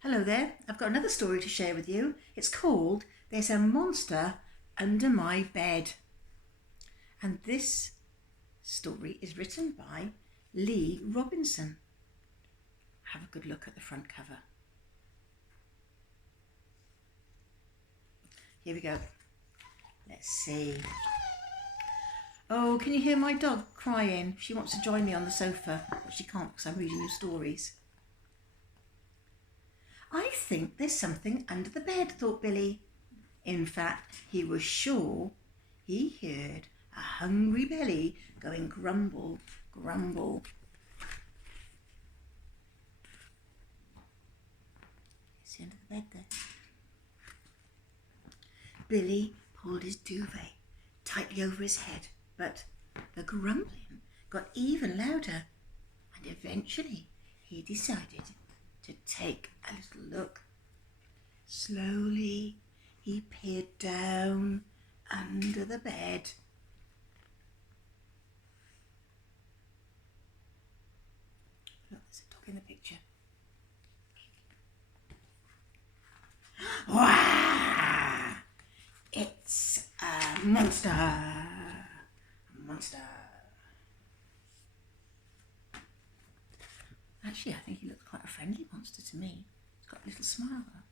Hello there, I've got another story to share with you. It's called There's a Monster Under My Bed. And this story is written by Lee Robinson. Have a good look at the front cover. Here we go. Let's see. Oh, can you hear my dog crying? She wants to join me on the sofa, but she can't because I'm reading you stories. I think there's something under the bed, thought Billy. In fact, he was sure he heard a hungry belly going grumble, grumble. It's the end of the bed there. Billy pulled his duvet tightly over his head, but the grumbling got even louder, and eventually he decided to take a little look. Slowly he peered down under the bed. Look, there's a dog in the picture. Wah! It's a monster. A monster. Actually, I think he looks quite a friendly monster to me. He's got a little smile though.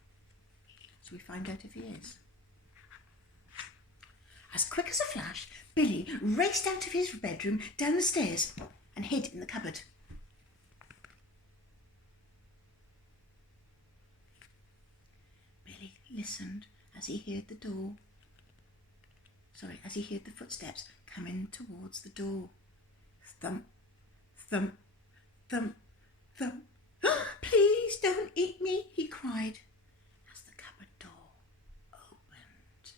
So we find out if he is. As quick as a flash, Billy raced out of his bedroom, down the stairs, and hid in the cupboard. Billy listened as he heard the footsteps coming towards the door. Thump, thump, thump, thump. Please don't eat me, he cried as the cupboard door opened.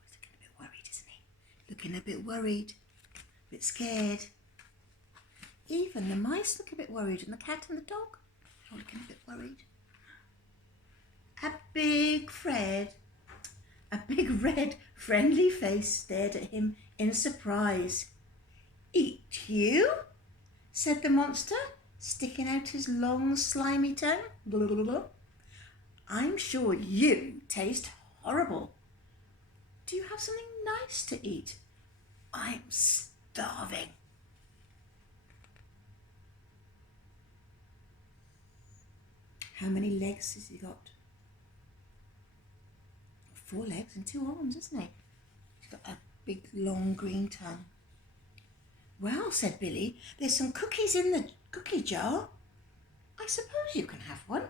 Oh, he's looking a bit worried, isn't he? Looking a bit worried, a bit scared. Even the mice look a bit worried, and the cat and the dog are all looking a bit worried. A big red friendly face stared at him in surprise. Eat you? Said the monster, sticking out his long slimy tongue. Blah, blah, blah. I'm sure you taste horrible. Do you have something nice to eat? I'm starving. How many legs has he got? 4 legs and 2 arms, isn't he? He's got a big long green tongue. Well, said Billy, there's some cookies in the cookie jar. I suppose you can have one.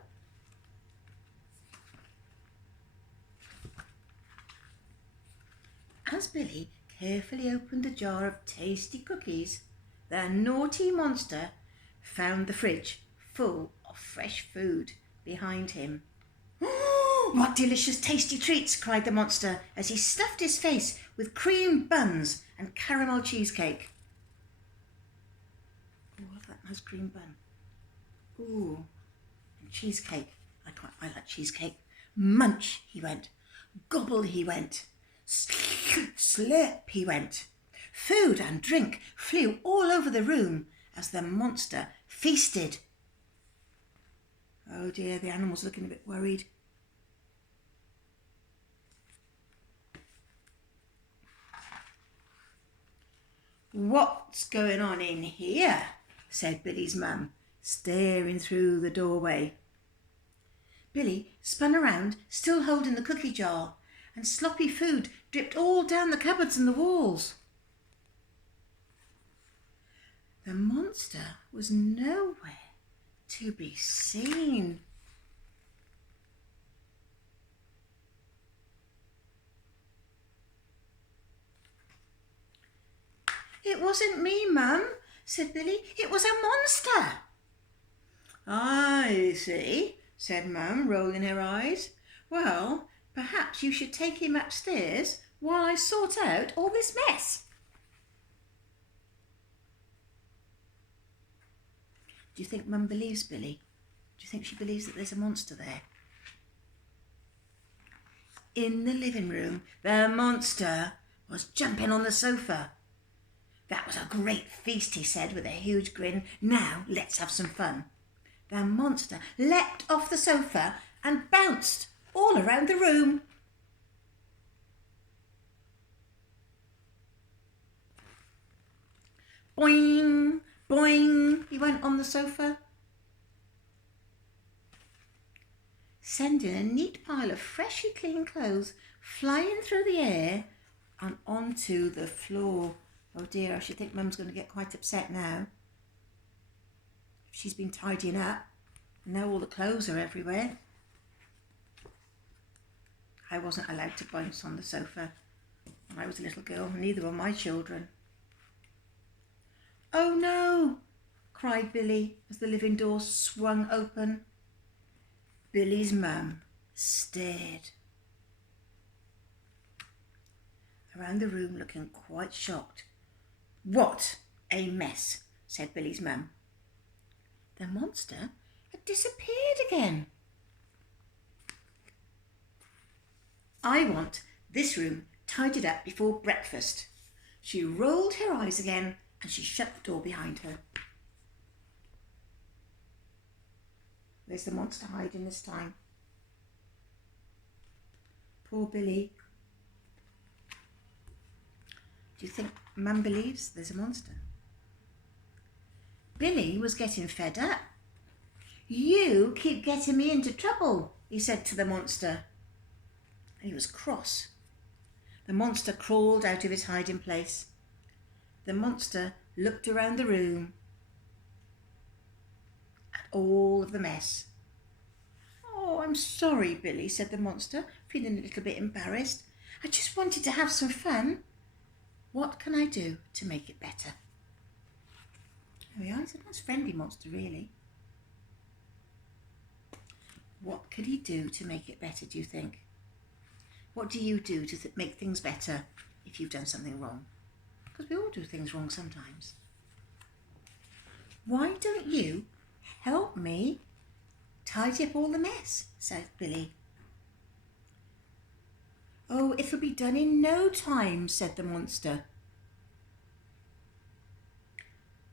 As Billy carefully opened a jar of tasty cookies, the naughty monster found the fridge full of fresh food behind him. What delicious tasty treats, cried the monster as he stuffed his face with cream buns and caramel cheesecake. Oh, I love that nice cream bun. Ooh, and cheesecake. I like cheesecake. Munch, he went. Gobble, he went. Slurp, he went. Food and drink flew all over the room as the monster feasted. Oh dear, the animal's looking a bit worried. What's going on in here? Said Billy's mum, staring through the doorway. Billy spun around, still holding the cookie jar, and sloppy food dripped all down the cupboards and the walls. The monster was nowhere to be seen. It wasn't me, Mum, said Billy. It was a monster. I see, said Mum, rolling her eyes. Well, perhaps you should take him upstairs while I sort out all this mess. Do you think Mum believes Billy? Do you think she believes that there's a monster there? In the living room, the monster was jumping on the sofa. That was a great feast, he said with a huge grin. Now let's have some fun. The monster leapt off the sofa and bounced all around the room. Boing, boing, he went on the sofa, sending a neat pile of freshly clean clothes flying through the air and onto the floor. Oh dear, I should think Mum's going to get quite upset now. She's been tidying up and now all the clothes are everywhere. I wasn't allowed to bounce on the sofa when I was a little girl, neither were my children. "Oh no!" cried Billy as the living door swung open. Billy's mum stared around the room looking quite shocked. "What a mess," said Billy's mum. The monster had disappeared again. "I want this room tidied up before breakfast." She rolled her eyes again and she shut the door behind her. There's the monster hiding this time. Poor Billy. Do you think Mum believes there's a monster? Billy was getting fed up. "You keep getting me into trouble," he said to the monster. He was cross. The monster crawled out of his hiding place. The monster looked around the room at all of the mess. "Oh, I'm sorry, Billy," said the monster, feeling a little bit embarrassed. "I just wanted to have some fun. What can I do to make it better?" There we are. He's a nice friendly monster, really. What could he do to make it better, do you think? What do you do to make things better if you've done something wrong? Because we all do things wrong sometimes. "Why don't you help me tidy up all the mess?" said Billy. "Oh, it'll be done in no time," said the monster,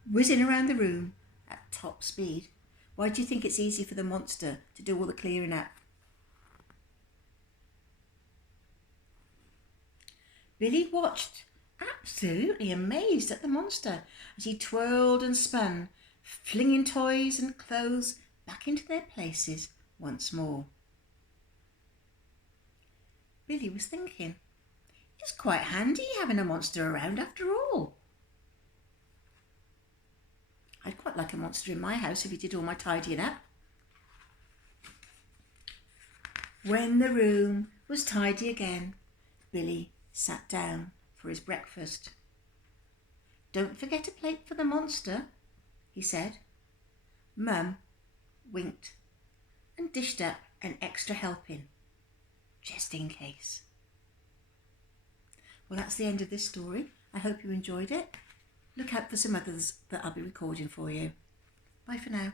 whizzing around the room at top speed. Why do you think it's easy for the monster to do all the clearing up? Billy watched, absolutely amazed at the monster as he twirled and spun, flinging toys and clothes back into their places once more. Billy was thinking, it's quite handy having a monster around after all. I'd quite like a monster in my house if he did all my tidying up. When the room was tidy again, Billy sat down for his breakfast. "Don't forget a plate for the monster," he said. Mum winked and dished up an extra helping, just in case. Well, that's the end of this story. I hope you enjoyed it. Look out for some others that I'll be recording for you. Bye for now.